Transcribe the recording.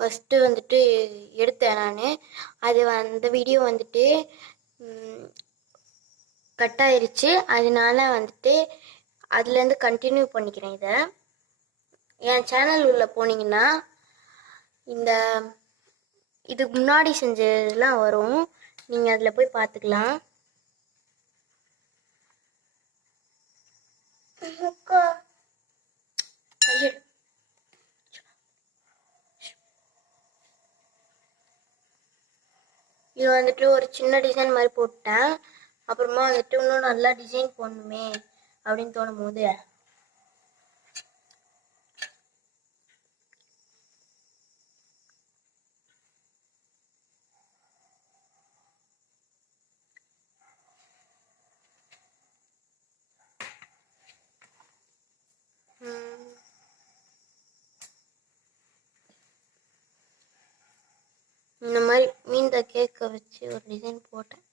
First வந்துட்டு எடுத்தேன் நான். அது அந்த வீடியோ வந்துட்டு கட் ஆயிருச்சு. அதனால வந்துட்டு அதுலேருந்து கண்டினியூ பண்ணிக்கிறேன். இதை என் சேனல் உள்ள போனீங்கன்னா இந்த இதுக்கு முன்னாடி செஞ்சதெல்லாம் வரும். நீங்கள் அதில் போய் பார்த்துக்கலாம். இது வந்துட்டு ஒரு சின்ன டிசைன் மாதிரி போட்டேன். அப்புறமா வந்துட்டு இன்னும் நல்லா டிசைன் போடணுமே அப்படின்னு தோணும் போது இந்த மாதிரி மீன் கேக்கை வச்சு ஒரு டிசைன் போட்டேன்.